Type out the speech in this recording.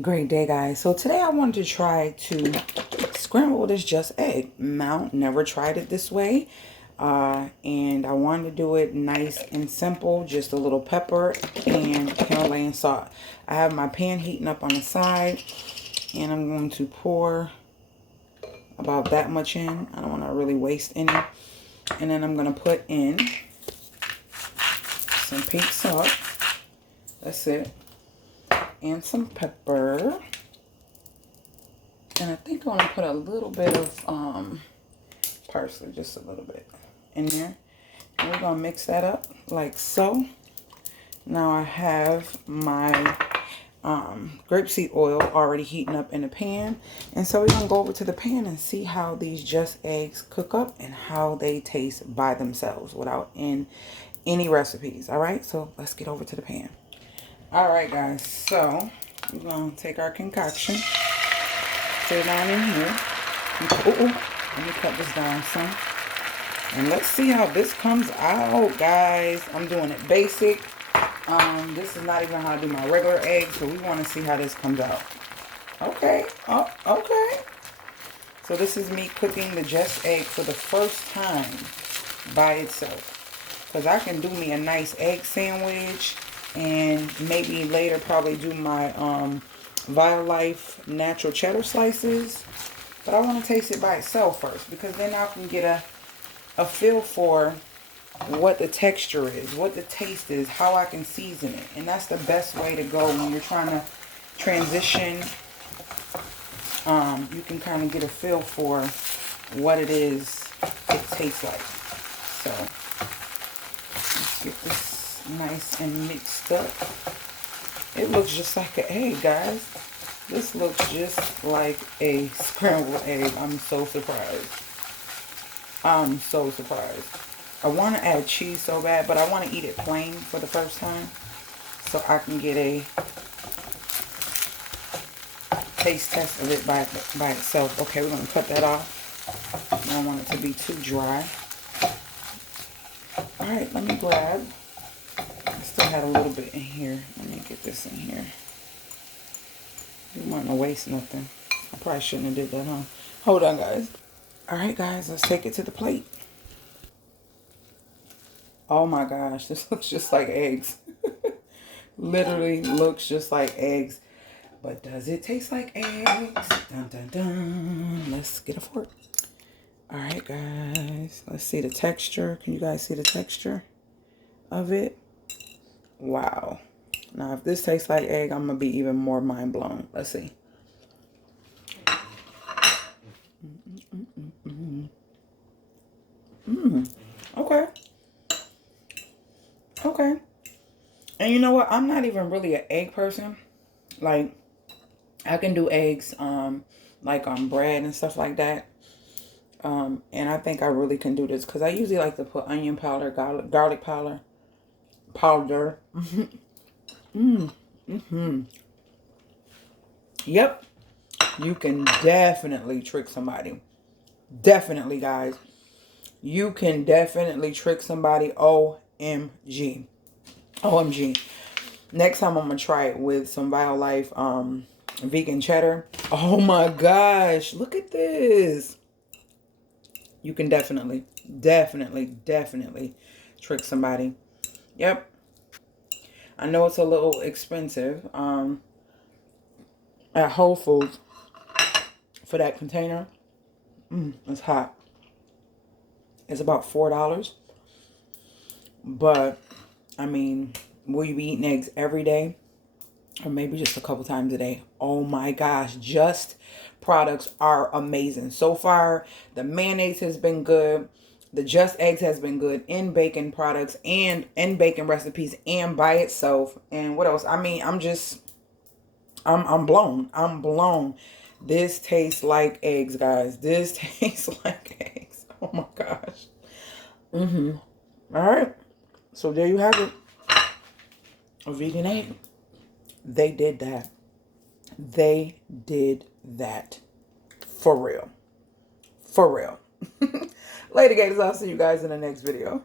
Great day, guys. So today I wanted to try to scramble this just egg. Now, never tried it this way. And I wanted to do it nice and simple. Just a little pepper and Himalayan salt. I have my pan heating up on the side. And I'm going to pour about that much in. I don't want to really waste any. And then I'm going to put in some pink salt. That's it. And some pepper. And I think I want to put a little bit of parsley, just a little bit in there. And we're going to mix that up like so. Now I have my grapeseed oil already heating up in the pan. And so we're going to go over to the pan and see how these just eggs cook up and how they taste by themselves without in any recipes. All right, so let's get over to the pan. All right, guys, so we're going to take our concoction, put it down in here. Let me cut this down some. And let's see how this comes out, guys. I'm doing it basic. This is not even how I do my regular eggs, so we want to see how this comes out. Okay, okay. So this is me cooking the just egg for the first time by itself. Because I can do me a nice egg sandwich. And maybe later probably do my Life natural cheddar slices. But I want to taste it by itself first. Because then I can get a feel for what the texture is. What the taste is. How I can season it. And that's the best way to go when you're trying to transition. You can kind of get a feel for what it is it tastes like. So let's get this nice and mixed up. It looks just like an egg, guys. This looks just like a scrambled egg. I'm so surprised. I'm so surprised. I want to add cheese so bad, but I want to eat it plain for the first time so I can get a taste test of it by itself. Okay, we're going to cut that off. I don't want it to be too dry. Alright, let me grab. I still had a little bit in here. Let me get this in here. Didn't want to waste nothing. I probably shouldn't have did that, huh? Hold on, guys. Alright, guys, let's take it to the plate. Oh my gosh, this looks just like eggs. Literally looks just like eggs. But does it taste like eggs? Dun, dun, dun. Let's get a fork. Alright, guys. Let's see the texture. Can you guys see the texture of it? Wow. Now, if this tastes like egg, I'm going to be even more mind blown. Let's see. Okay. Okay. And you know what? I'm not even really an egg person. Like, I can do eggs, like on bread and stuff like that. And I think I really can do this because I usually like to put onion powder, garlic powder. Yep. You can definitely trick somebody. Definitely, guys. You can definitely trick somebody. OMG. OMG. Next time I'm going to try it with some Life vegan cheddar. Oh my gosh. Look at this. You can definitely trick somebody. Yep. I know it's a little expensive at Whole Foods for that container. It's hot. It's about $4. But, I mean, will you be eating eggs every day? Or maybe just a couple times a day? Oh my gosh. Just products are amazing. So far, the mayonnaise has been good. The Just Eggs has been good in bacon products and in bacon recipes and by itself. And what else? I mean, I'm blown. I'm blown. This tastes like eggs, guys. This tastes like eggs. Oh my gosh. All right. So there you have it. A vegan egg. They did that. They did that. For real. For real. Later, guys. I'll see you guys in the next video.